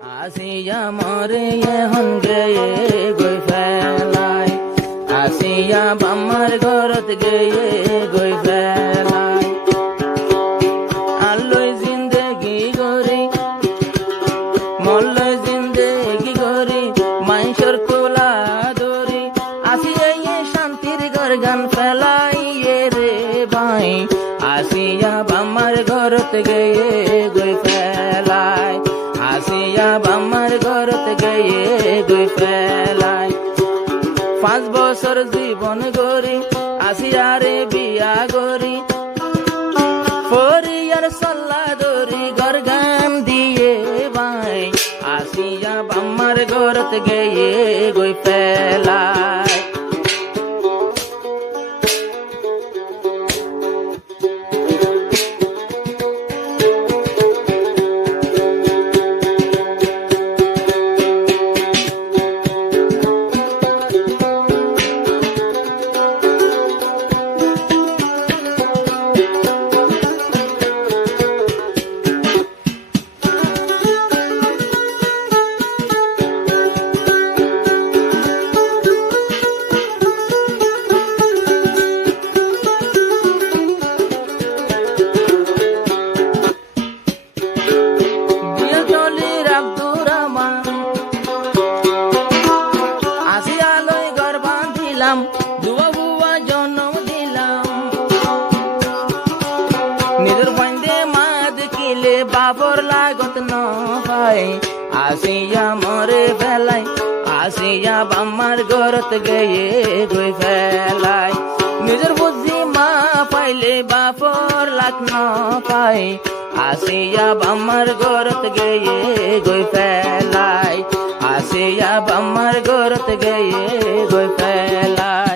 আসিয়া মরে এখন গেয়ে গই ফেলাই, আসিয়া বাম্মার ঘরত গেয়ে গই ফেলাই। আল্লই জিন্দেগি গরি মল্লই জিন্দেগি গরি মাইসর তোলা দরি, আসিয়া শান্তির ঘর গান ফেলাই রে ভাই, আসিয়া বাম্মার ঘরত গেয়ে গই ফেলাই, আসিয়া বাম্মার ঘরত গেয়ে গই ফেলাই। 5 বছর জীবন গরি আসিয়া রে বিয়া গরি, ফরিয়ার সল্লা দরি ঘর গান দিয়ে ভাই, আসিয়া বাম্মার ঘরত গেয়ে গই ফেলাই। দুয়া বুয়া জন্ম দিলাম, নিজের বন্দে মাদ কিলে বাবর লাগত ন হয়, আসিয়া মরে ফেলাই, আসিয়া বাম্মার ঘরত গেয়ে গই ফেলাই। নিজের বুঝি মা পাইলে বাপর লাগ ন পাই, আসিয়া বাম্মার ঘরত গেয়ে গই ফেলাই, আসিয়া বাম্মার ঘরত গেয়ে গই ফেলাই।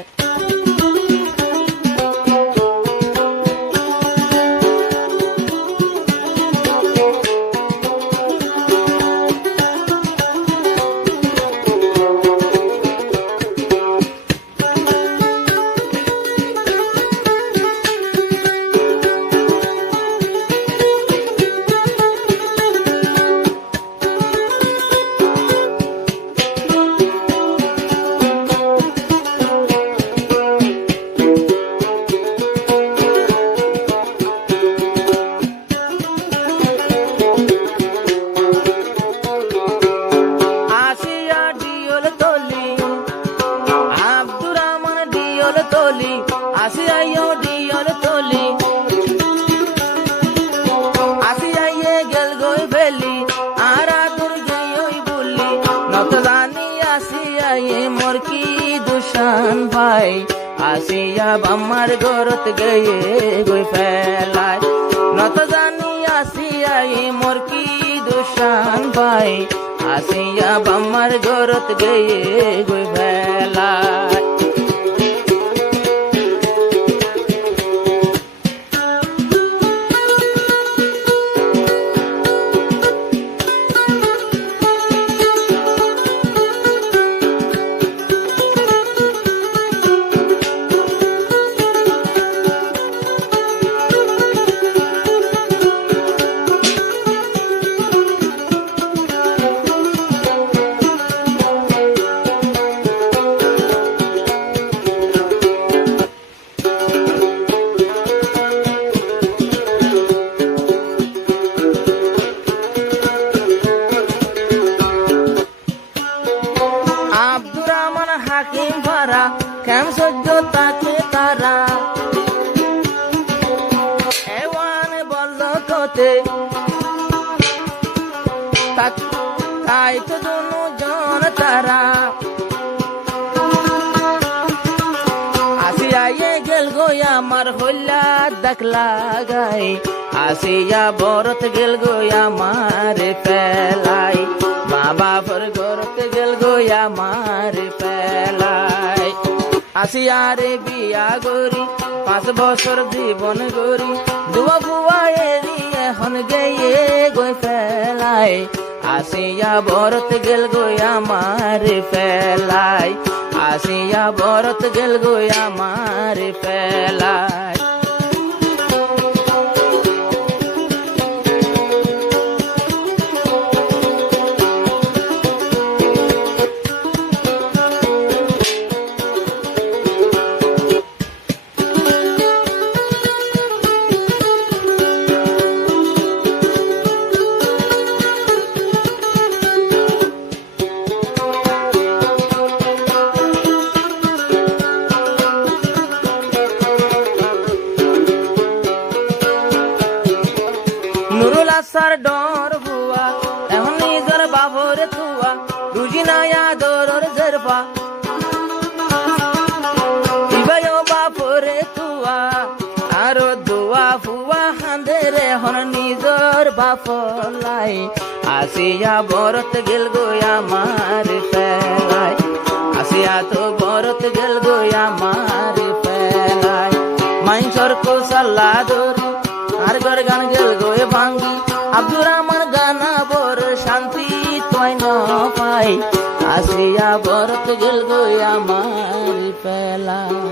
আসিয়া ডিওর তলি, আসিয়া গেল গই ফেলি, আর আদুর গই বলি, নত জানি আসিয়া মোর কি দুশান ভাই, আসিয়া বাম্মার ঘরত গেয়ে গই ফেলাই। নত জানি আসিয়া মোর কি দুশান ভাই, আসিয়া বাম্মার ঘরত গেয়ে গই ফেলাই। হাকিম ভরা কেম সহ্য তাকে তারা, এওয়ান বলল কতে তাই তো দুজন তারা, আসিয়া গেল গই আমার হইলা দেখলা গাই, আসিয়া বরত গেল গই আমার ফেলাই, মা বাবার ঘরত গেল গই আমার ফেলাই। আসিয়া রে বিয়া গরি 5 বছর জীবন গরি, দুয়া বুয়া এরি এখন গেয়ে গই ফেলাই, আসিয়া বরত গেল গই আমার ফেলাই, আসিয়া বরত গেল গই আমার ফেলাই। ফরে তুয়া রুজি নায়া দরর জরফা ইবায়ো বা ফরে তুয়া আরো দুয়া ফুয়া হাঁদেরে হন নিজর বাফলাই আসিয়া বরত গেল গোয়া মার পেলাই আসিয়া তো বরত গেল গোয়া মার পেলাই মাইনসর কোসাল্লা দরি আর গর গান গেল গোয়ে ভাঙ্গি আব্দুর রহমান গানা বর শান্তি তোয় ন পাই আসিয়া বরত গেল গোয়া মার পেলাই।